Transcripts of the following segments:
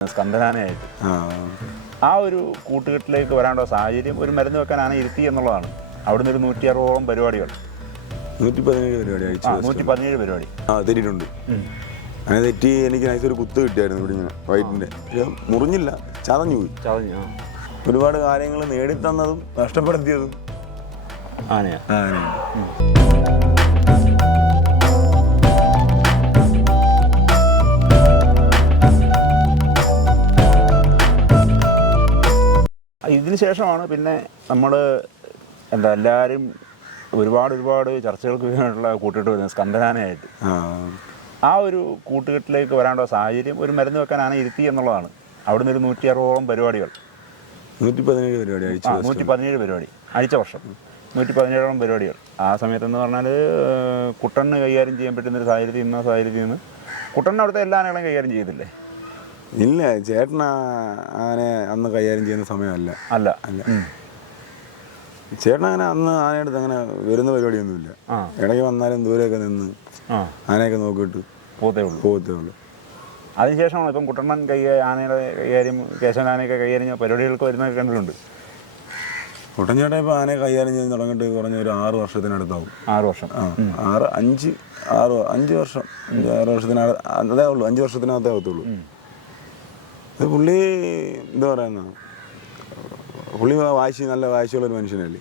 സ്കന്ദനാനയായിട്ട് ആ. ഒരു കൂട്ടുകെട്ടിലേക്ക് വരാനുള്ള സാഹചര്യം ഒരു മരുന്ന് വെക്കാനാണ് ആന ഇരുത്തി എന്നുള്ളതാണ്. അവിടുന്ന് ഒരു നൂറ്റി അറുപതോളം പരിപാടികൾ. നൂറ്റി പതിനേഴ് പരിപാടി നൂറ്റി പതിനേഴ് പരിപാടി. ആ തെറ്റിയിട്ടുണ്ട് അങ്ങനെ തെറ്റി എനിക്ക് നൈസ് ഒരു കുത്ത് കിട്ടിയായിരുന്നു ഇവിടെ ഇങ്ങനെ വൈറ്റിന്റെ മുറിഞ്ഞില്ല ചതഞ്ഞു പോയി. ചതഞ്ഞു ഒരുപാട് കാര്യങ്ങൾ നേടിത്തന്നതും നഷ്ടപ്പെടുത്തിയതും ആനയാ. ആ ഇതിന് ശേഷമാണ് പിന്നെ നമ്മൾ എന്താ എല്ലാവരും ഒരുപാട് ഒരുപാട് ചർച്ചകൾക്ക് വേണ്ടിയുള്ള കൂട്ടിട്ട് വരുന്നത് സ്കന്ദനാനയായിട്ട് ആ. ഒരു കൂട്ടുകെട്ടിലേക്ക് വരാനുള്ള സാഹചര്യം ഒരു മരുന്ന് വെക്കാൻ ആന ഇരുത്തി എന്നുള്ളതാണ്. അവിടുന്ന് ഒരു നൂറ്റി അറുപതോളം പരിപാടികൾ നൂറ്റി പതിനേഴ് പരിപാടി നൂറ്റി പതിനേഴ് പരിപാടി. അഴിച്ച വർഷം. നൂറ്റി പതിനേഴോളം പരിപാടികൾ. ആ സമയത്തെന്ന് പറഞ്ഞാൽ കുട്ടണ്ണ് കൈകാര്യം ചെയ്യാൻ പറ്റുന്ന ഒരു സാഹചര്യത്തിൽ ഇന്ന സാഹചര്യത്തിൽ നിന്ന് കുട്ടണ്ണ അവിടുത്തെ എല്ലാ ആനകളും കൈകാര്യം ചെയ്തില്ലേ? ഇല്ല ചേട്ടനാ ആനെ അന്ന് കൈകാര്യം ചെയ്യുന്ന സമയമല്ല. അല്ല. അല്ല. ചേട്ടൻ അങ്ങനെ അന്ന് ആനയെടുത്ത് അങ്ങനെ വരുന്ന പരിപാടിയൊന്നുമില്ല. ഇടയ്ക്ക് വന്നാലും ദൂരെയൊക്കെ നിന്ന് ആനയൊക്കെ നോക്കിയിട്ട് പോത്തേ ഉള്ളൂ. പോകത്തേ ഉള്ളൂ അതിനുശേഷമാണ് ഇപ്പം കുട്ടണ്ണൻ കൈ ആനയുടെ കൈകാര്യം കേശവൻ ആനയൊക്കെ കൈകാര്യം പരിപാടികൾക്ക് വരുന്നൊക്കെ കണ്ടിട്ടുണ്ട്. കുട്ടൻ ഇപ്പം ഇപ്പോൾ ആനയെ കൈകാര്യം ചെയ്ത് തുടങ്ങിയിട്ട് കുറഞ്ഞ ഒരു ആറ് വർഷത്തിനടുത്താവും. ആറ് വർഷം. ആ ആറ് അഞ്ച് ആറ് അഞ്ച് വർഷം. അഞ്ച് ആറ് വർഷത്തിനകത്ത് അതേ ഉള്ളൂ അഞ്ച് വർഷത്തിനകത്തേ ആകത്തുള്ളൂ ഇത് പുള്ളി എന്താ പറയുന്ന? പുള്ളി വാശി നല്ല വായിച്ചുള്ളൊരു മനുഷ്യനല്ലേ.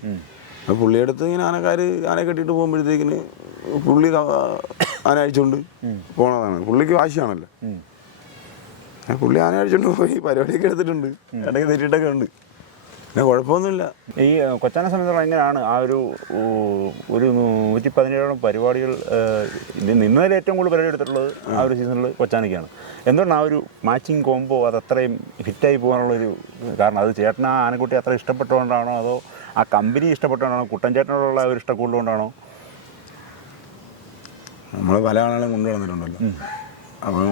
അപ്പോൾ പുള്ളിയെടുത്ത് ഇങ്ങനെ ആനക്കാർ ആനെ കെട്ടിയിട്ട് പോകുമ്പോഴത്തേക്കിന് പുള്ളി ആന അഴിച്ചുകൊണ്ട് പോണതാണ്. പുള്ളിക്ക് വാശിയാണല്ലോ. പുള്ളി ആന അഴിച്ചുകൊണ്ട് പോയി പരിപാടിയൊക്കെ എടുത്തിട്ടുണ്ട്. ഇടയ്ക്ക് തെറ്റിയിട്ടൊക്കെ ഉണ്ട്. പിന്നെ കുഴപ്പമൊന്നുമില്ല. ഈ കൊച്ചാനെ സംബന്ധിച്ചിടത്തോളം എങ്ങനെയാണ് ആ ഒരു ഒരു നൂറ്റി പതിനേഴോളം പരിപാടികൾ നിന്നതിൽ ഏറ്റവും കൂടുതൽ പരിപാടി എടുത്തിട്ടുള്ളത് ആ ഒരു സീസണിൽ കൊച്ചാനൊക്കെയാണ് എന്തുകൊണ്ടാണ് ആ ഒരു മാച്ചിങ് കോംബോ അത് അത്രയും ഹിറ്റായി പോകാനുള്ളൊരു കാരണം? അത് ചേട്ടൻ ആ ആനക്കുട്ടി അത്ര ഇഷ്ടപ്പെട്ടുകൊണ്ടാണോ അതോ ആ കമ്പനി ഇഷ്ടപ്പെട്ടുകൊണ്ടാണോ കുട്ടൻ ചേട്ടനോടുള്ള ഒരു ഇഷ്ടം കൂടുതലുകൊണ്ടാണോ? നമ്മൾ പല ആളുകളും കൊണ്ടുവന്നിട്ടുണ്ടല്ലോ. അപ്പം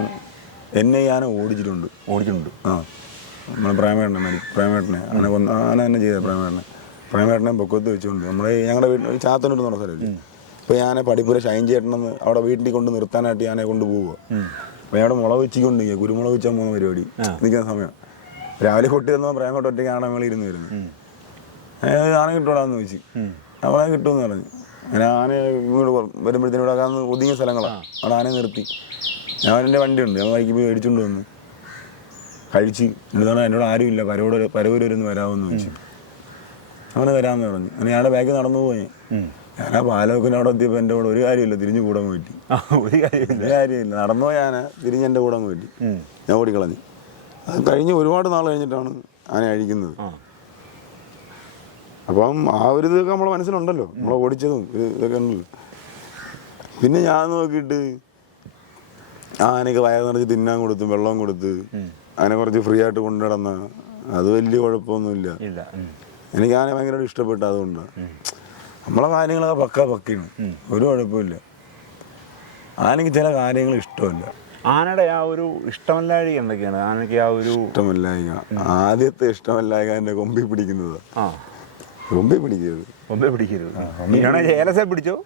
എന്നെ ഞാൻ ഓടിച്ചിട്ടുണ്ട്. ഓടിച്ചിട്ടുണ്ട്. ആ. നമ്മൾ പ്രേമേട്ടനെ മരി പ്രേമേട്ടനെ. അങ്ങനെ കൊന്ന് അങ്ങനെ തന്നെ ചെയ്തത് പ്രേമേട്ടനെ. പ്രേമേട്ടനെ പൊക്കത്ത് വെച്ചുകൊണ്ട് നമ്മുടെ ഞങ്ങളുടെ വീട്ടിൽ എന്ന് പറഞ്ഞ സ്ഥലമില്ലേ അപ്പോൾ ഞാൻ പഠിപ്പുര ഷൈൻ ചേട്ടനെന്ന് അവിടെ വീട്ടിൽ കൊണ്ട് നിർത്താനായിട്ട് ഞാനെ കൊണ്ട് പോവുക അപ്പോൾ അവിടെ മുളക് വെച്ചിക്കൊണ്ട് കുരുമുളക് വെച്ചാൽ പോകുന്ന പരിപാടി. നിൽക്കുന്ന സമയം. രാവിലെ പൊട്ടി തന്നപ്പോൾ പ്രേമേട്ട ഒറ്റയ്ക്ക് ആടെ മേളിൽ ഇരുന്ന് വരുന്നു. ആന കിട്ടൂടാന്ന് ചോദിച്ചു. അവളെ കിട്ടുമെന്ന് പറഞ്ഞു. അങ്ങനെ ആന ഇങ്ങോട്ട് വരുമ്പോഴത്തേനും ഇവിടെ ഒതുങ്ങിയ സ്ഥലങ്ങളാണ് അവിടെ ആനയെ നിർത്തി. ഞാൻ എന്റെ വണ്ടിയുണ്ട്. ഞാൻ വൈകി പോയി മേടിച്ചുകൊണ്ട് വന്നു. കഴിച്ച് എന്നിട്ടാണ് എന്നോട് ആരുമില്ല പരവൂർ പരവൂർ വരുന്ന് വരാമെന്ന് ചോദിച്ചു. അങ്ങനെ വരാമെന്ന് പറഞ്ഞു. അങ്ങനെ ഞങ്ങളുടെ ബാഗ് നടന്നു പോയി. ഞാൻ ആ പാലോക്കിന് അവിടെ എത്തിയപ്പോൾ എന്റെ കൂടെ ഒരു കാര്യമില്ല. തിരിഞ്ഞു കൂടെ പോയിട്ട് ഒരു കാര്യമില്ല. കാര്യമില്ല. നടന്നു ഞാൻ തിരിഞ്ഞ് എന്റെ കൂടെ പോയിട്ട്. ഞാൻ ഓടിക്കളഞ്ഞു. അത് കഴിഞ്ഞ് ഒരുപാട് നാൾ കഴിഞ്ഞിട്ടാണ് ആന അഴിക്കുന്നത്. അപ്പം ആ ഒരു ഇതൊക്കെ നമ്മളെ മനസ്സിലുണ്ടല്ലോ. നമ്മളെ ഓടിച്ചതും. ഇത് ഇതൊക്കെ ഉണ്ടല്ലോ. പിന്നെ ഞാൻ നോക്കിയിട്ട് ആനയ്ക്ക് വയറ് നിറച്ച് തിന്നാൻ കൊടുത്ത് വെള്ളം കൊടുത്ത് അതിനെ കുറച്ച് ഫ്രീ ആയിട്ട് കൊണ്ടു നടന്ന അത് വലിയ കുഴപ്പമൊന്നുമില്ല. ഇല്ല എനിക്ക് ആന ഭയങ്കരമായിട്ട് ഇഷ്ടപ്പെട്ട അതുകൊണ്ട്. നമ്മളെ കാര്യങ്ങളൊക്കെ പക്ക പക്കയാണ്. ഒരു കുഴപ്പമില്ല. ആനയ്ക്ക് ചില കാര്യങ്ങൾ ഇഷ്ടമല്ല. ആനയുടെ ആ ഒരു ഇഷ്ടമല്ലാഴി എന്തൊക്കെയാണ്? ആനയ്ക്ക് ആ ഒരു ഇഷ്ടമല്ലായിക. ആദ്യത്തെ ഇഷ്ടമല്ലായിക എന്റെ കൊമ്പി പിടിക്കുന്നത്. കൊമ്പി പിടിക്കരുത്. കൊമ്പി പിടിക്കരുത്. ഏലസെ പിടിച്ചോ?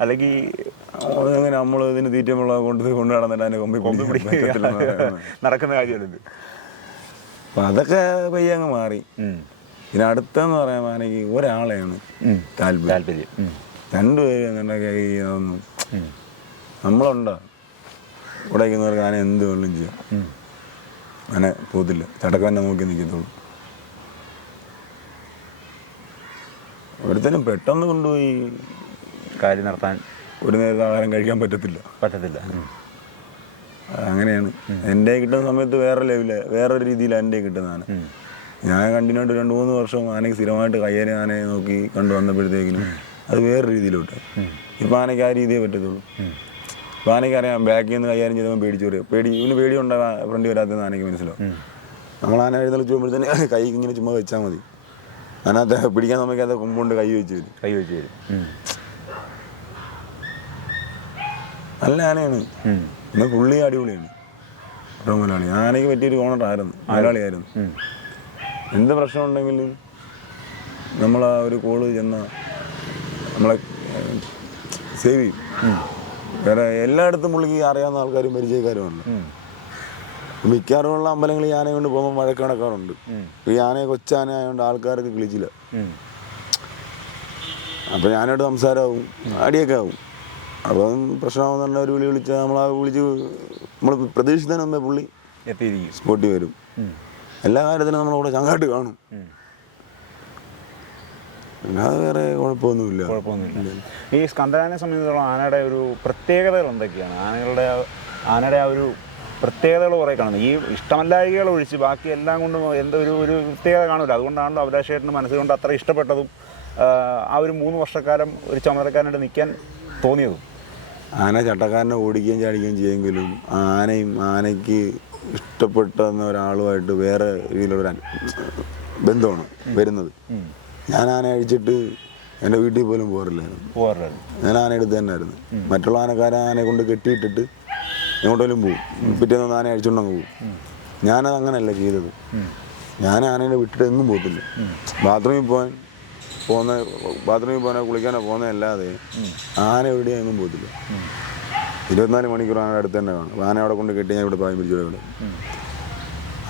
അല്ലെങ്കിൽ അങ്ങനെ നമ്മൾ ഇതിന് തീറ്റമുള്ള കൊണ്ട് കൊണ്ട് നടന്നിട്ട് അതിനെ കൊമ്പി. നടക്കുന്ന കാര്യമല്ലത് അപ്പൊ അതൊക്കെ പയ്യെ അങ്ങ് മാറി. പിന്നെ അടുത്തെന്ന് പറയാൻ ആണെങ്കിൽ ഒരാളെയാണ് താല്പര്യം. താല്പര്യം. രണ്ടുപേരും അങ്ങനെ കൈ അതൊന്നും നമ്മളുണ്ടോ? ഇവിടെ നിൽക്കുന്നവർക്ക് ആന എന്ത് വേണമെങ്കിലും ചെയ്യാം. അങ്ങനെ പോകത്തില്ല. ചടക്കാനെ നോക്കി നിൽക്കത്തുള്ളൂ ഒരുത്തനും പെട്ടെന്ന് കൊണ്ടുപോയി കാര്യം നടത്താൻ ഒരു നേരത്തെ ആഹാരം കഴിക്കാൻ പറ്റത്തില്ല. പറ്റത്തില്ല. അങ്ങനെയാണ്. എന്റെ കിട്ടുന്ന സമയത്ത് വേറെ ലെവൽ വേറൊരു രീതിയിലാണ് എന്റെ കിട്ടുന്നതാണ്. ഞാൻ കണ്ടിന്യൂട്ട് രണ്ട് മൂന്ന് വർഷം ആനയ്ക്ക് സ്ഥിരമായിട്ട് കയ്യേനെ ആനയെ നോക്കി കണ്ടു വന്നപ്പോഴത്തേക്കിനും അത് വേറെ രീതിയിലോട്ട്. ഇപ്പം ആനയ്ക്ക് ആ രീതിയേ പറ്റത്തുള്ളൂ. ഇപ്പം ആനയ്ക്ക് അറിയാം ബാക്കിൽ നിന്ന് കൈകാര്യം ചെയ്തപ്പോൾ പേടിച്ചു വരും പേടി ഇവന് പേടി ഉണ്ടാകാം ഫ്രണ്ട് വരാത്തതെന്ന് ആനയ്ക്ക് മനസ്സിലാവും. നമ്മൾ ആന എഴുന്നള്ളിച്ച് പോകുമ്പോഴത്തേന് കൈ ഇങ്ങനെ ചുമ്മാ വെച്ചാൽ മതി. അതിനകത്ത് പിടിക്കാൻ നമുക്കത് കൊമ്പുകൊണ്ട് കൈ വെച്ച് വരും. കൈ വെച്ച് തരും നല്ല ആനയാണ്. പിന്നെ എന്നാൽ പുള്ളി അടിപൊളിയാണ്. ഏറ്റവും മുതലാളി ആനയ്ക്ക് പറ്റിയൊരു ഓണറായിരുന്നു. മുതലാളിയായിരുന്നു എന്ത് എന്ത് പ്രശ്നമുണ്ടെങ്കിലും നമ്മൾ ആ ഒരു കോൾ ചെന്ന നമ്മളെ സേവ് ചെയ്യും. വേറെ എല്ലായിടത്തും പുള്ളിക്ക് അറിയാവുന്ന ആൾക്കാരും പരിചയക്കാരുമുണ്ട്. ഉം. മിക്കവാറും ഉള്ള അമ്പലങ്ങളിൽ ആനയെ കൊണ്ട് പോകുമ്പോൾ മഴക്ക് നടക്കാറുണ്ട്. ഈ ആനയെ കൊച്ചാന ആയതുകൊണ്ട് ആൾക്കാർക്ക് കിളിച്ചില്ല അപ്പം ഞാനോട് സംസാരമാവും. അടിയൊക്കെ ആവും. അപ്പം പ്രശ്നമാകുന്ന ഒരു വിളി വിളിച്ചാൽ നമ്മൾ ആ വിളിച്ച് നമ്മൾ പ്രതീക്ഷിച്ചതിന് മുമ്പേ പുള്ളി എത്തിയിരിക്കും. സ്പോട്ടിൽ വരും. എല്ലാ കാര്യത്തിനും നമ്മളവിടെ ചങ്ങാട്ട് കാണും. അല്ലാതെ വേറെ കുഴപ്പമൊന്നുമില്ല. കുഴപ്പമൊന്നുമില്ല. ഈ സ്കന്ദനാനെ സംബന്ധിച്ചിടത്തോളം ആനയുടെ ഒരു പ്രത്യേകതകൾ എന്തൊക്കെയാണ്? ആനകളുടെ ആനയുടെ ആ ഒരു പ്രത്യേകതകൾ കുറേ കാണുന്നത് ഈ ഇഷ്ടമല്ലായികൾ ഒഴിച്ച് ബാക്കി എല്ലാം കൊണ്ടും എന്തോ ഒരു ഒരു പ്രത്യേകത കാണില്ല അതുകൊണ്ടാണല്ലോ അഭിലാഷേട്ടന് മനസ്സുകൊണ്ട് അത്ര ഇഷ്ടപ്പെട്ടതും ആ, ആ ഒരു മൂന്ന് വർഷക്കാലം ഒരു ചുമതലക്കാരനായിട്ട് നിൽക്കാൻ തോന്നിയതും. ആന ചട്ടക്കാരനെ ഓടിക്കുകയും ചാടിക്കുകയും ചെയ്യുമെങ്കിലും ആനയും ആനയ്ക്ക് ഇഷ്ടപ്പെട്ടെന്ന ഒരാളുമായിട്ട് വേറെ രീതിയിലുള്ള ബന്ധമാണ് വരുന്നത്. ഞാൻ ആന അഴിച്ചിട്ട് എന്റെ വീട്ടിൽ പോലും പോകാറില്ലായിരുന്നു. ഞാൻ ആന എടുത്ത് തന്നെയായിരുന്നു. മറ്റുള്ള ആനക്കാരെ ആനയെ കൊണ്ട് കെട്ടിയിട്ടിട്ട് എങ്ങോട്ടേലും പോകും. പിറ്റേന്ന് ആന അഴിച്ചുകൊണ്ടങ്ങ് പോകും. ഞാനത് അങ്ങനെയല്ല ചെയ്തത്. ഞാൻ ആനേനെ വിട്ടിട്ട് എങ്ങും പോകത്തില്ല. ബാത്റൂമിൽ പോകാൻ പോകുന്ന ബാത്റൂമിൽ പോകാനോ കുളിക്കാനോ പോകുന്നതല്ലാതെ ആന എവിടെയും എങ്ങും പോകത്തില്ല. ഇരുപത്തിനാല് മണിക്കൂർ ആനയുടെ അടുത്ത് തന്നെ കാണും. ആന അവിടെ കൊണ്ട് കെട്ടി ഞാൻ ഇവിടെ പായം പിടിച്ചു ഇവിടെ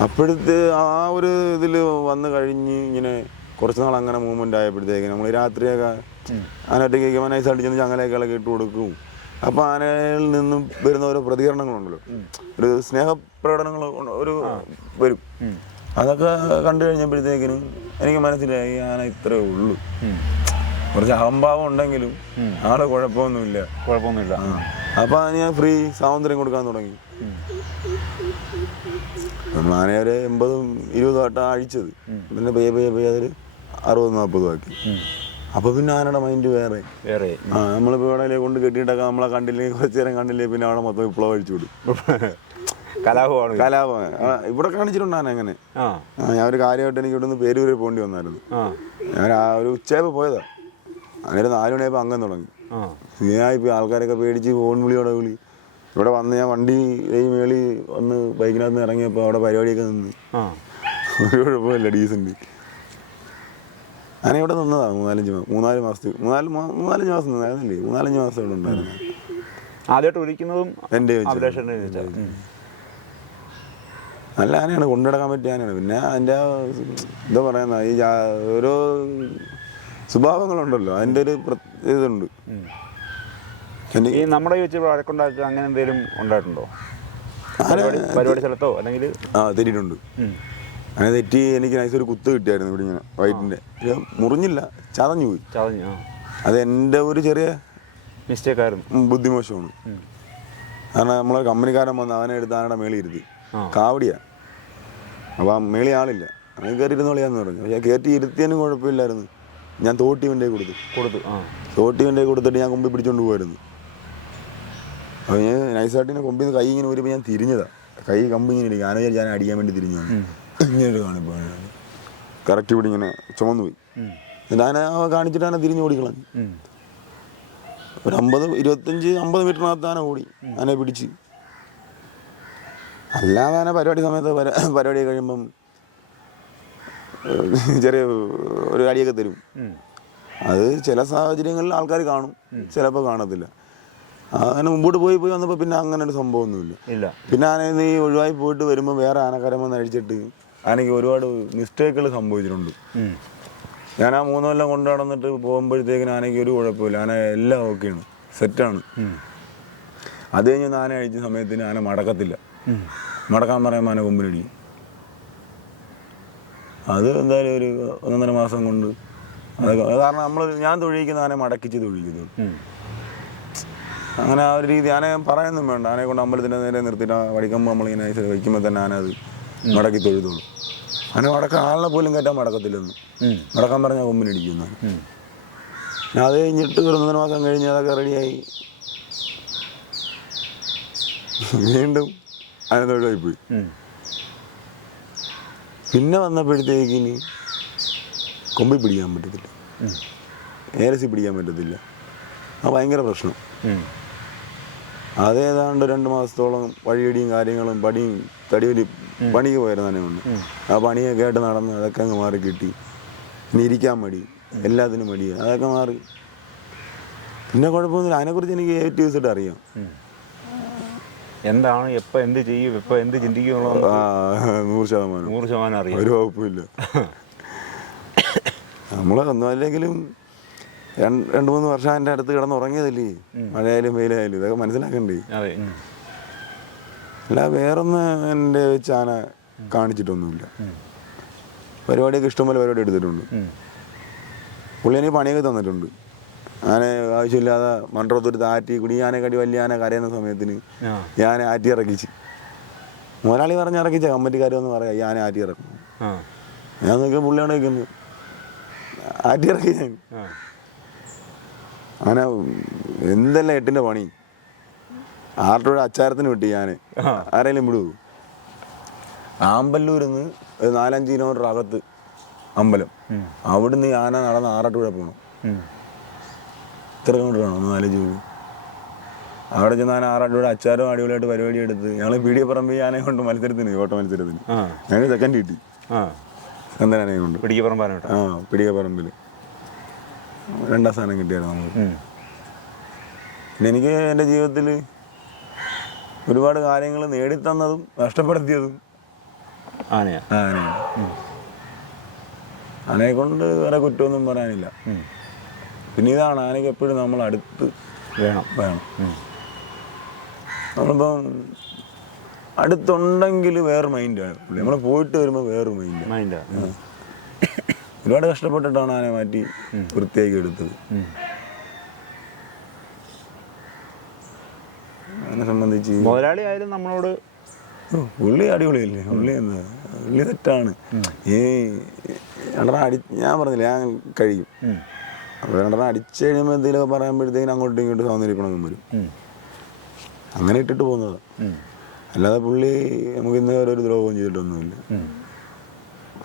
അപ്പോഴത്തെ ആ ഒരു ഇതിൽ വന്ന് കഴിഞ്ഞ് ഇങ്ങനെ കുറച്ച് നാൾ അങ്ങനെ മൂവ്മെന്റ് ആയപ്പോഴത്തേക്ക് നമ്മൾ രാത്രിയൊക്കെ ആനയൊറ്റയ്ക്ക് കഴിക്കുമ്പോൾ നൈസായിട്ട് ചെന്ന് ചങ്ങലയൊക്കെ ഇട്ട് കൊടുക്കും. അപ്പോൾ ആനയിൽ നിന്നും വരുന്ന ഓരോ പ്രതികരണങ്ങളുണ്ടല്ലോ. ഒരു സ്നേഹപ്രകടനങ്ങൾ ഒരു വരും. അതൊക്കെ കണ്ടു കഴിഞ്ഞപ്പോഴത്തേക്കിനും എനിക്ക് മനസ്സിലായി ആന ഇത്രേ ഉള്ളൂ. കുറച്ച് അഹംഭാവം ഉണ്ടെങ്കിലും ആളെ കുഴപ്പമൊന്നുമില്ല. കുഴപ്പമൊന്നുമില്ല. അപ്പോൾ ഞാൻ ഫ്രീ സ്വാതന്ത്ര്യം കൊടുക്കാൻ തുടങ്ങി. ആനയെ ഒരു എൺപതും ഇരുപതും ആട്ടാ അഴിച്ചത് പിന്നെ പെയ്യ പെയ്യ പെയ്യ അതൊരു അറുപത് നാൽപ്പതും ആക്കി. അപ്പൊ പിന്നെ ആനയുടെ മൈൻഡ് വേറെ. വേറെ. ആ നമ്മളിപ്പോ ഇവിടെ കൊണ്ട് കെട്ടിയിട്ടൊക്കെ നമ്മളെ കണ്ടില്ലെങ്കിൽ കുറച്ചു നേരം കണ്ടില്ലേ പിന്നെ അവിടെ മൊത്തം വിപ്ലവം അഴിച്ചു വിടും. കലാപമാണ് കലാപം ആ, ഇവിടെ കാണിച്ചിട്ടുണ്ട് ആന അങ്ങനെ. ഞാൻ ഒരു കാര്യമായിട്ട് എനിക്ക് ഇവിടുന്ന് പേര് വരെ പോകേണ്ടി വന്നായിരുന്നു. ഞാൻ ആ ഒരു ഉച്ചയായപ്പോൾ പോയതാ. അങ്ങനെ നാല് മണിയായപ്പോൾ അംഗം തുടങ്ങി. ഇപ്പൊ ആൾക്കാരൊക്കെ പേടിച്ച് ഫോൺ വിളിയോടെ വിളി. ഇവിടെ വന്ന് ഞാൻ വണ്ടി ഈ മേളി വന്ന് ബൈക്കിനകത്ത് നിന്ന് ഇറങ്ങിയപ്പോൾ അവിടെ പരിപാടിയൊക്കെ നിന്ന്. ഒരു കുഴപ്പമില്ല ഡീസന്റ് ഞാൻ ഇവിടെ നിന്നതാ മൂന്നാലഞ്ച് മാസം മൂന്നാൽ മാസത്തിൽ മൂന്നാൽ മൂന്നാലഞ്ച് മാസം നിന്നായിരുന്നില്ലേ? മൂന്നാലഞ്ച് മാസം ഇവിടെ ഉണ്ടായിരുന്നു. ആദ്യമായിട്ട് എന്റെ അഭിലാഷേട്ടനെ ചോദിച്ചാൽ നല്ല ആനയാണ് കൊണ്ടുനടക്കാൻ പറ്റിയ ആനയാണ്. പിന്നെ അതിന്റെ എന്താ പറയുന്ന ഈ ഓരോ സ്വഭാവങ്ങളുണ്ടല്ലോ അതിന്റെ ഒരു ഇതുണ്ട്. ഈ നമ്മുടെ വെച്ച് വഴക്കുണ്ടാക്കുക അങ്ങനെ എന്തെങ്കിലും ഉണ്ടായിട്ടുണ്ടോ? പരിപാടി സ്ഥലത്തോ അല്ലെങ്കിൽ ആ തെറ്റിട്ടുണ്ട് അങ്ങനെ തെറ്റി എനിക്ക് നൈസ് ഒരു കുത്ത് കിട്ടിയായിരുന്നു ഇവിടെ ഇങ്ങനെ വൈറ്റിന്റെ. മുറിഞ്ഞില്ല ചതഞ്ഞു പോയി. ചതഞ്ഞു അത് എന്റെ ഒരു ചെറിയ മിസ്റ്റേക്ക് ആയിരുന്നു ബുദ്ധിമോശമാണ്. കാരണം നമ്മളെ കമ്പനിക്കാരൻ വന്ന് അവനെ എടുത്ത് ആനയുടെ മേളി ഇരുത്തി ആ. കാവടിയാ. അപ്പോൾ ആ മേളി ആളില്ല. അങ്ങനെ കയറി ഇരുന്നോളിയാന്ന് പറഞ്ഞു. പക്ഷേ കയറ്റി ഇരുത്തിയതിനും കുഴപ്പമില്ലായിരുന്നു. ഞാൻ തോട്ടി വണ്ടി കൊടുത്തു. കൊടുത്തു ആ. തോട്ടി വണ്ടി കൊടുത്തിട്ട് ഞാൻ കൊമ്പി പിടിച്ചോണ്ട് പോയിരുന്നു അപ്പോൾ ഞാൻ നൈസായിട്ട് കൊമ്പിന്ന് കൊമ്പിൽ നിന്ന് കൈ ഇങ്ങനെ വരുമ്പോൾ ഞാൻ തിരിഞ്ഞതാ. കൈ കമ്പി ഇങ്ങനെ ഇരിക്കും. ആന വിചാരിച്ച് ഞാൻ അടിക്കാൻ വേണ്ടി തിരിഞ്ഞു ഇങ്ങനെ ഒരു കാണിപ്പോഴാണ് കറക്റ്റ് ഇവിടെ ഇങ്ങനെ ചുമന്നു പോയി എന്നിട്ട് ആന കാണിച്ചിട്ട് ആന തിരിഞ്ഞു ഓടിക്കളഞ്ഞു. ഒരു അമ്പത് ഇരുപത്തഞ്ച് അമ്പത് മീറ്ററിനകത്ത് ആന ഓടി. ആനയെ പിടിച്ച്. അല്ലാതെ തന്നെ പരിപാടി സമയത്ത് പരിപാടി കഴിയുമ്പം ചെറിയ ഒരു അടിയൊക്കെ തരും. അത് ചില സാഹചര്യങ്ങളിൽ ആൾക്കാർ കാണും. ചിലപ്പോൾ കാണത്തില്ല. അങ്ങനെ മുമ്പോട്ട് പോയി പോയി വന്നപ്പോൾ പിന്നെ അങ്ങനെ ഒരു സംഭവമൊന്നുമില്ല. ഇല്ല. പിന്നെ ആന നീ ഒഴിവായി പോയിട്ട് വരുമ്പോൾ വേറെ ആനക്കരം വന്ന് അഴിച്ചിട്ട് ആനയ്ക്ക് ഒരുപാട് മിസ്റ്റേക്കുകൾ സംഭവിച്ചിട്ടുണ്ട്. ഞാൻ ആ മൂന്ന് കൊല്ലം കൊണ്ടു നടന്നിട്ട് പോകുമ്പോഴത്തേക്കിന് ആനയ്ക്ക് ഒരു കുഴപ്പമില്ല. ആന എല്ലാം ഓക്കെയാണ്. സെറ്റാണ്. അത് കഴിഞ്ഞ് ആന അഴിച്ച സമയത്തിന് ആന മടക്കത്തില്ല. മടക്കാൻ പറയുമ്പോൾ ആന കൊമ്പിനടിക്കും അത് എന്തായാലും ഒരു ഒന്നര മാസം കൊണ്ട് അതൊക്കെ കാരണം നമ്മൾ ഞാൻ തൊഴിയിക്കുന്ന ആനെ മടക്കിച്ച് തൊഴിക്കുന്നു അങ്ങനെ ആ ഒരു രീതി ആനയെ പറയുന്നതും വേണ്ട. ആനയെ കൊണ്ട് അമ്പലത്തിന്റെ നേരെ നിർത്തിയിട്ട് വടിക്കുമ്പോൾ നമ്മളിങ്ങനെ വയ്ക്കുമ്പോൾ തന്നെ ആന അത് മടക്കി തൊഴുതോളൂ. ആന മടക്കാൻ ആളിനെ പോലും കയറ്റാൻ മടക്കത്തില്ലെന്ന്. മടക്കാൻ പറഞ്ഞാൽ കൊമ്പിനടിക്കുന്നു ഞാൻ അത് കഴിഞ്ഞിട്ട് ഒരു ഒന്നര മാസം കഴിഞ്ഞ് അതൊക്കെ റെഡിയായി വീണ്ടും തൊഴിലായി പോയി. പിന്നെ വന്നപ്പോഴത്തേക്കിന് കൊമ്പി പിടിക്കാൻ പറ്റത്തില്ല. ഏലസി പിടിക്കാൻ പറ്റത്തില്ല. ആ ഭയങ്കര പ്രശ്നം. അതേതാണ്ട് രണ്ട് മാസത്തോളം വഴിയടിയും കാര്യങ്ങളും പണിയും തടിയൊരു പണിക്ക് പോയിരുന്നു തന്നെ കൊണ്ട് ആ പണിയൊക്കെ ആയിട്ട് നടന്ന് അതൊക്കെ അങ്ങ് മാറി കിട്ടി. ഇനി ഇരിക്കാൻ മടി. എല്ലാത്തിനും മടിയാണ് അതൊക്കെ മാറി. പിന്നെ കുഴപ്പമൊന്നുമില്ല. അതിനെക്കുറിച്ച് എനിക്ക് ഏറ്റവും ദിവസമായിട്ട് അറിയാം. എന്താണ് എപ്പോൾ എന്ത് ചെയ്യും എപ്പോൾ എന്ത് ചിന്തിക്കും നൂറ് ശതമാനം. നൂറ് ശതമാനം അറിയാം. ഒരു വകുപ്പില്ല നമ്മൾ ഒന്നുമല്ലെങ്കിലും രണ്ട് മൂന്ന് വർഷം എന്റെ അടുത്ത് കിടന്ന് ഉറങ്ങിയതല്ലേ? മഴയായാലും വെയിലായാലും ഇതൊക്കെ മനസ്സിലാക്കണ്ടേ. അല്ല വേറൊന്ന് എന്റെ ചാന കാണിച്ചിട്ടൊന്നുമില്ല. പരിപാടിയൊക്കെ ഇഷ്ടംപോലെ പരിപാടി എടുത്തിട്ടുണ്ട്. പുള്ളി എനിക്ക് പണിയൊക്കെ തന്നിട്ടുണ്ട്. ആന ആവശ്യമില്ലാതെ മൺട്രോത്തൊരു ആറ്റി കുടിയാനെ കടി വലിയ ആന കരയുന്ന സമയത്തിന് ഞാൻ ആറ്റി ഇറക്കിച്ച് മുതലാളി പറഞ്ഞ് ഇറക്കിച്ച കമ്പറ്റിക്കാർ വന്ന് പറയാം ഞാൻ ആറ്റി ഇറക്കും ഞാൻ നോക്കിയ പുള്ളിയാണ് വയ്ക്കുന്നത് ആറ്റി ഇറക്കി ഞാൻ അങ്ങനെ എന്തെല്ലാം എട്ടിന്റെ പണി? ആരുടെ അച്ചാരത്തിന് വിട്ടി ഞാൻ ആരെങ്കിലും വിടൂ ആമ്പല്ലൂരിൽ നിന്ന് നാലഞ്ച് കിലോമീറ്റർ അകത്ത് അമ്പലം. അവിടുന്ന് ആന നടന്ന് ആറാട്ടുപുഴ പോകണം. എത്ര കിലോമീറ്റർ ആണോ? ഒന്ന് നാലഞ്ച് പോയി അവിടെ ചെന്ന് ഞാൻ ആറാട്ടുപുഴ അച്ചാരും അടിപൊളിയായിട്ട് പരിപാടി എടുത്ത് ഞങ്ങൾ പീടിയ പറമ്പ് ആനയെ കൊണ്ട് മത്സരത്തിന് ഓട്ട മത്സരത്തിന്. ഞങ്ങൾ സെക്കൻഡ് കിട്ടി. ആ. സ്കന്ദനാനയെ കൊണ്ട്. പിടിക്കപ്പുറമ്പാനോട്ടോ ആ പിടിയ പറമ്പിൽ രണ്ടാം സ്ഥാനം കിട്ടിയായിരുന്നു നമുക്ക്. പിന്നെ എനിക്ക് എന്റെ ജീവിതത്തിൽ ഒരുപാട് കാര്യങ്ങൾ നേടിത്തന്നതും നഷ്ടപ്പെടുത്തിയതും ആനയാ. ആനയാണ്. ആനയെ കൊണ്ട് വേറെ കുറ്റമൊന്നും പറയാനില്ല. ഉം. പിന്നെ ഇതാണ് ആനയ്ക്ക് എപ്പോഴും നമ്മൾ അടുത്ത് വേണം. വേണം. നമ്മളിപ്പം അടുത്തുണ്ടെങ്കിൽ വേറെ മൈൻഡാണ് നമ്മൾ പോയിട്ട് വരുമ്പോൾ വേറെ മൈൻഡ് മൈൻഡാണ്. ഒരുപാട് കഷ്ടപ്പെട്ടിട്ടാണ് ആനയെ മാറ്റി വൃത്തിയാക്കി എടുത്തത്. അതിനെ സംബന്ധിച്ച് മുതലാളി ആയാലും നമ്മളോട് ഉള്ളി പുള്ളി അടിപൊളിയല്ലേ? പുള്ളി എന്താ? പുള്ളി തെറ്റാണ്. ഈ അടി ഞാൻ പറഞ്ഞില്ല ഞാൻ കഴിയും. അപ്പോൾ രണ്ടെണ്ണം അടിച്ചു കഴിയുമ്പോൾ എന്തെങ്കിലുമൊക്കെ പറയുമ്പോഴത്തേക്കും അങ്ങോട്ടും ഇങ്ങോട്ടും സൗന്ദര്യപ്പണങ്ങും വരും. അങ്ങനെ ഇട്ടിട്ട് പോകുന്നത്. അല്ലാതെ പുള്ളി നമുക്ക് ഇന്ന് വരെ ഒരു ദ്രോഹവും ചെയ്തിട്ടൊന്നുമില്ല.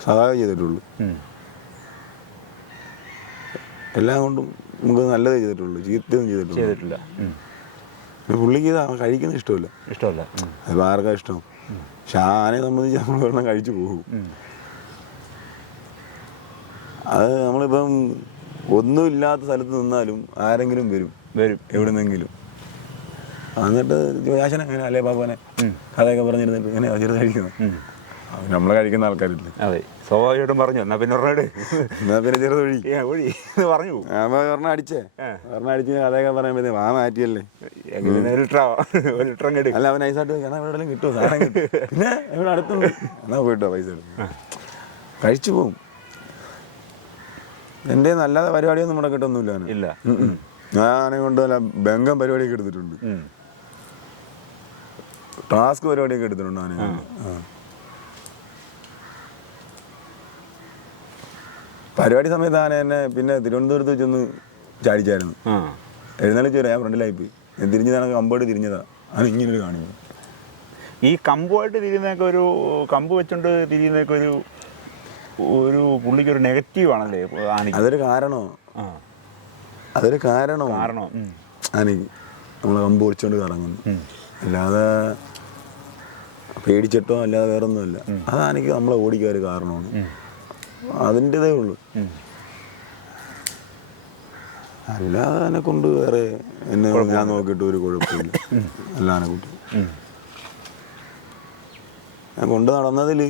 സഹായം ചെയ്തിട്ടുള്ളൂ. എല്ലാം കൊണ്ടും നമുക്ക് നല്ലത് ചെയ്തിട്ടുള്ളൂ. ചെയ്തിട്ടുള്ളൂ ചെയ്തിട്ടില്ല. പുള്ളിക്ക് ഇത് കഴിക്കുന്ന ഇഷ്ടമില്ല. ഇഷ്ടമല്ല. അത് ആർക്കാ ഇഷ്ടം? പക്ഷെ ആനെ ആനയെ സംബന്ധിച്ച് നമ്മൾ ഒരെണ്ണം കഴിച്ചു പോകും. അത് നമ്മളിപ്പം ഒന്നുമില്ലാത്ത സ്ഥലത്ത് നിന്നാലും ആരെങ്കിലും വരും. വരും എവിടുന്നെങ്കിലും. എന്നിട്ട് ജോയാശന അങ്ങനെ അല്ലേ ബാബുനെ കഥയൊക്കെ പറഞ്ഞിരുന്നിട്ട് ഇങ്ങനെ ചെറുതായിരിക്കുന്നു. നമ്മൾ കഴിക്കുന്ന ആൾക്കാരില്ല? അതെ. സ്വാഭാവികമായിട്ടും പറഞ്ഞു. എന്നാ പിന്നെ ഒരെണ്ണം എന്നാ പിന്നെ ചെറുത് ഒഴി. ഒഴി. പറഞ്ഞു പറഞ്ഞ ഒരെണ്ണം അടിച്ചേ. പറഞ്ഞ ഒരെണ്ണം അടിച്ച് കഥയൊക്കെ പറയുമ്പോഴത്തേ വാ മാറ്റിയല്ലേ. എങ്ങനെ ഒരു ലിറ്റർ അങ്ങ് അല്ല അവൻ നൈസായിട്ട് ആയിട്ട് എന്നാ എവിടെയെങ്കിലും കിട്ടുമോ സാധനം കിട്ടും പിന്നെ ഇവിടെ അടുത്തുണ്ട്. എന്നാ പോയിട്ടോ പൈസ കഴിച്ചു പോവും. എന്റെ നല്ല പരിപാടിയൊന്നും ഇവിടെ കിട്ടൊന്നുമില്ല ഇല്ല. ഞാൻ. കൊണ്ട് നല്ല ബംഗം പരിപാടിയൊക്കെ എടുത്തിട്ടുണ്ട്. ടാസ്ക് പരിപാടിയൊക്കെ എടുത്തിട്ടുണ്ട് ആനെ പരിപാടി സമയത്ത് ആന എന്നെ പിന്നെ തിരുവനന്തപുരത്ത് വെച്ചൊന്ന് ചാടിച്ചായിരുന്നു. എഴുന്നള്ളിച്ച് വരാം ഞാൻ ഫ്രണ്ടിലായി പോയി. ഞാൻ തിരിഞ്ഞതാണ് കമ്പോട്ട് തിരിഞ്ഞതാ. അത് ഇങ്ങനൊരു കാണിക്കുന്നു ഈ കമ്പുമായിട്ട് തിരിയുന്നതൊക്കെ ഒരു കമ്പ് വെച്ചോണ്ട് തിരിയുന്നതൊക്കെ ഒരു ഒരു പുള്ളിക്ക് ഒരു നെഗറ്റീവ് ആണല്ലേ ആനയ്ക്ക്? അതൊരു കാരണോ? അതൊരു കാരണോ? കാരണോ ഉം. നമ്മളെ നമ്മൾ കമ്പ് പൊളിച്ചോണ്ട് കറങ്ങുന്നു. അല്ലാതെ പേടിച്ചിട്ടോ അല്ലാതെ വേറൊന്നുമല്ല. അത് ആനയ്ക്ക് നമ്മളെ ഓടിക്കാൻ ഒരു കാരണമാണ്. അതിന്റെതേ ഉള്ളൂ. അല്ലാതെ അതിനെ കൊണ്ട് വേറെ എന്നെ ഞാൻ നോക്കിയിട്ട് ഒരു കുഴപ്പമില്ല. അല്ലാതെ കുട്ടി ഞാൻ കൊണ്ട് നടന്നതിൽ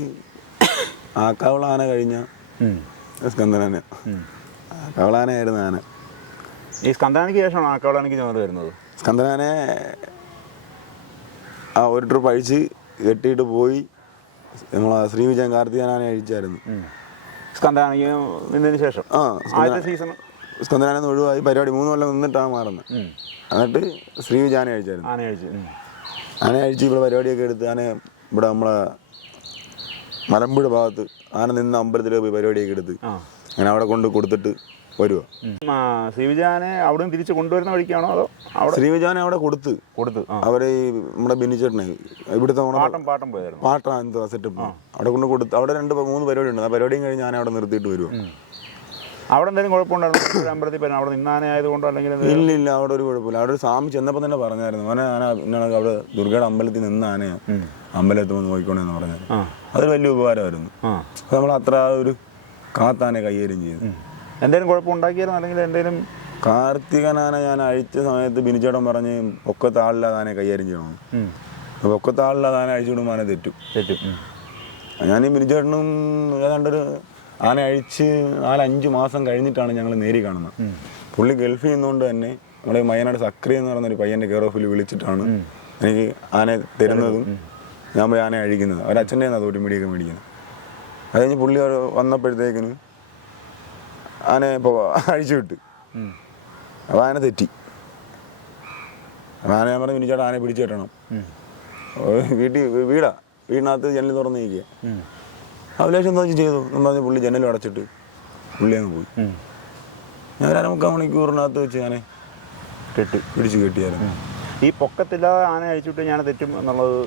ആക്കാവുള്ള ആന കഴിഞ്ഞ. സ്കന്ദനാന ആനയായിരുന്നു ആന ഈ സ്കന്ദനാനയ്ക്ക് ശേഷമാണ് ആക്കാവുളാനയ്ക്ക് ചുമതല വരുന്നത്? സ്കന്ദനാനെ ആ ഒരു ട്രിപ്പ് അഴിച്ച് കെട്ടിയിട്ട് പോയി നമ്മളെ ശ്രീവിജയൻ കാർത്തികനാനെ അഴിച്ചായിരുന്നു. സ്കന്ദനാനയ്ക്ക് നിന്നതിന് ശേഷം? ആ സീസൺ സ്കന്ദനാനെ ഒഴിവായി പരിപാടി മൂന്ന് കൊല്ലം നിന്നിട്ടാണ് മാറുന്നത്. എന്നിട്ട് ശ്രീവിജയനെ അഴിച്ചായിരുന്നു. ആന കഴിച്ചു ഉം. ആന അഴിച്ച് ഇവിടെ പരിപാടിയൊക്കെ എടുത്ത് ആന ഇവിടെ നമ്മളെ മലമ്പുഴ ഭാഗത്ത് ആന നിന്ന് അമ്പലത്തിൽ പോയി പരിപാടിയൊക്കെ എടുത്ത് അങ്ങനെ അവിടെ കൊണ്ട് കൊടുത്തിട്ട് വരുക ശ്രീവിജാനെ അവിടെ നിന്ന് തിരിച്ച് കൊണ്ടുവരുന്ന വഴിക്കാണോ അതോ അവിടെ ശ്രീവിജാനെ അവിടെ കൊടുത്ത് കൊടുത്തു? അവരെ ഈ നമ്മുടെ ബിനിച്ചേട്ടനെ ഇവിടുത്തെ പാട്ടം പാട്ടം പോയായിരുന്നു. പാട്ടാ എന്തോ സെറ്റപ്പ് അവിടെ കൊണ്ട് കൊടുത്ത് അവിടെ രണ്ട് മൂന്ന് പരിപാടി ഉണ്ട്. ആ പരിപാടിയും കഴിഞ്ഞ് ഞാൻ അവിടെ നിർത്തിയിട്ട് വരുവോ. അവിടെ എന്തെങ്കിലും കുഴപ്പമുണ്ടായിരുന്നു? അമ്പലത്തിൽ പോയി അവിടെ നിന്നാനായതുകൊണ്ടോ അല്ലെങ്കിൽ ഇല്ല ഇല്ല. അവിടെ ഒരു കുഴപ്പമില്ല. അവിടെ ഒരു സ്വാമി ചെന്നപ്പോൾ തന്നെ പറഞ്ഞായിരുന്നു. അവനെ ആന അവിടെ ദുർഗയുടെ അമ്പലത്തിൽ നിന്ന് ആനയാ. അമ്പലത്തിൽ വന്ന് നോക്കിക്കോണെന്ന് പറഞ്ഞാൽ അത് അതൊരു വലിയ ഉപകാരമായിരുന്നു. അപ്പോൾ നമ്മൾ അത്ര ഒരു കാത്താനെ കൈകാര്യം ചെയ്തു. എന്തേലും എന്തെങ്കിലും കുഴപ്പമുണ്ടാക്കിയായിരുന്നു അല്ലെങ്കിൽ എന്തെങ്കിലും കാർത്തികനാന ഞാൻ അഴിച്ച സമയത്ത് ബിനിച്ചേട്ടൻ പറഞ്ഞ് ഒക്കത്താളിലാതാനെ കൈകാര്യം ചെയ്യണം? അപ്പൊ ഒക്കത്താളിലാതാനെ ആന അഴിച്ചു വിടുമ്പോൾ ആനെ തെറ്റും. തെറ്റും. ഞാൻ ഈ ബിനിച്ചേട്ടനും ഏതാണ്ടൊരു ആന അഴിച്ച് നാലഞ്ച് മാസം കഴിഞ്ഞിട്ടാണ് ഞങ്ങൾ നേരി കാണുന്നത്. പുള്ളി ഗൾഫിൽ നിന്നുകൊണ്ട് തന്നെ നമ്മുടെ മയനാട് സക്രി എന്ന് പറയുന്ന ഒരു പയ്യന്റെ കെയർ ഓഫിൽ വിളിച്ചിട്ടാണ് എനിക്ക് ആനെ തരുന്നതും ഞാൻ പോയി ആന അഴിക്കുന്നത്. അവരച്ഛന്റെ ആണ് തോട്ടി മീഡിയൊക്കെ മേടിക്കുന്നത്. അത് കഴിഞ്ഞ് പുള്ളി അവർ വന്നപ്പോഴത്തേക്കിന് ആനയെ ഇപ്പോൾ അഴിച്ചു വിട്ട്. അപ്പോൾ ആന തെറ്റി. ആന ഞാൻ പറഞ്ഞു മിനിച്ചേട്ടാ ആനയെ പിടിച്ചു കെട്ടണം. വീട്ടിൽ വീടാ. വീടിനകത്ത് ജനൽ തുറന്ന് നിൽക്കുക. അഭിലാഷം എന്താ വെച്ചാൽ ചെയ്തു? എന്ന് പറഞ്ഞ് പുള്ളി ജനൽ അടച്ചിട്ട് പുള്ളി അങ്ങ് പോയി. ഞാൻ ഒരു അരമുക്കാൽ മണിക്കൂറിനകത്ത് വെച്ച് ഞാൻ കെട്ടി. പിടിച്ച് കെട്ടിയായിരുന്നു. ഈ പൊക്കത്തില്ലാതെ ആന അഴിച്ചിട്ട് ഞാൻ തെറ്റും എന്നുള്ളത്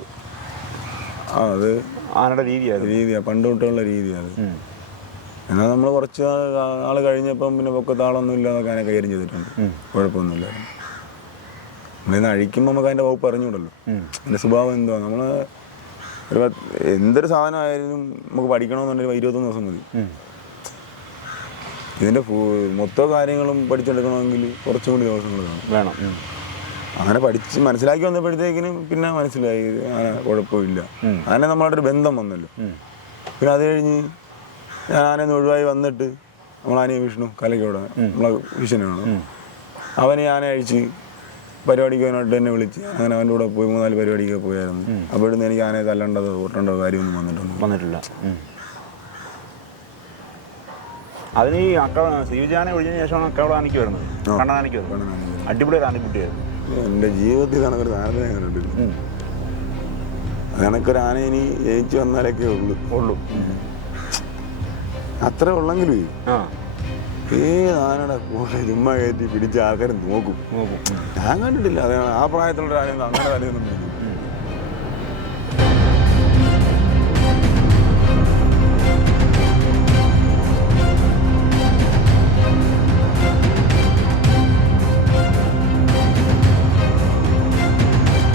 അത് ആനയുടെ രീതിയായിരുന്നു രീതിയാണ് പണ്ട് തൊട്ടുള്ള രീതിയാണ് എന്നാൽ നമ്മൾ കുറച്ച് ആൾ കഴിഞ്ഞപ്പം പിന്നെ പൊക്കത്താളൊന്നും ഇല്ലാതെ അതിനെ കൈകാര്യം ചെയ്തിട്ടുണ്ട്. കുഴപ്പമൊന്നുമില്ല നമ്മളിന്ന് അഴിക്കുമ്പോൾ നമുക്ക് അതിന്റെ വകുപ്പ് അറിഞ്ഞൂടല്ലോ. അതിന്റെ സ്വഭാവം എന്തുവാ? നമ്മൾ ഒരു എന്തൊരു സാധനമായാലും നമുക്ക് പഠിക്കണമെന്നുണ്ടെങ്കിൽ ഇരുപത്തൊന്ന് ദിവസം മതി. ഇതിന്റെ ഇതിന്റെ മൊത്തം കാര്യങ്ങളും പഠിച്ചെടുക്കണമെങ്കിൽ കുറച്ചും കൂടി ദിവസങ്ങൾ വേണം. അങ്ങനെ പഠിച്ച് മനസ്സിലാക്കി വന്നപ്പോഴത്തേക്കിനും പിന്നെ മനസ്സിലായി അങ്ങനെ കുഴപ്പമില്ല. അങ്ങനെ അങ്ങനെ നമ്മളായിട്ടൊരു ബന്ധം വന്നല്ലോ. പിന്നെ അത് കഴിഞ്ഞ് ഞാൻ ആനന്ന് ഒഴിവായി വന്നിട്ട് നമ്മളാനെ വിഷ്ണു കലയ്ക്കോടെ നമ്മളെ വിഷനാണ് അവനെ ആന അഴിച്ച് പരിപാടിക്ക് അവനായിട്ട് എന്നെ വിളിച്ച് അങ്ങനെ അവന്റെ കൂടെ പോയി മൂന്നാൽ പരിപാടിക്ക് പോയായിരുന്നു. അപ്പോഴൊന്നും എനിക്ക് ആനയെ തല്ലേണ്ടതോ ഓട്ടേണ്ടതോ കാര്യമൊന്നും വന്നിട്ടുണ്ട് വന്നിട്ടില്ല. അതിന് ഈ അക്ക ശ്രീവിജയാനെ ഒഴിഞ്ഞതിന് ശേഷമാണ് അക്കവിടെ ആനയ്ക്ക് വരുന്നത്. കണ്ണനാനയ്ക്ക് വരുന്നത്. അടിപൊളി ഒരു ആനക്കുട്ടിയായിരുന്നു. എന്റെ ജീവിതത്തിൽ കണക്കൊരു ആനയെ കണ്ടിട്ടില്ല. ആന ഇനി ജയിച്ചു വന്നാലൊക്കെ ഉള്ളു. ഉള്ളു. അത്ര ഉള്ളെങ്കിലും ഏത് ആനയുടെ കൂടെ ചുമ്മാ കയറ്റി പിടിച്ച ആൾക്കാർ നോക്കും. ഞാൻ കണ്ടിട്ടില്ല. അതാണ് ആ പ്രായത്തിലുള്ള ആനയൊന്നും അങ്ങനെ തലയൊന്നും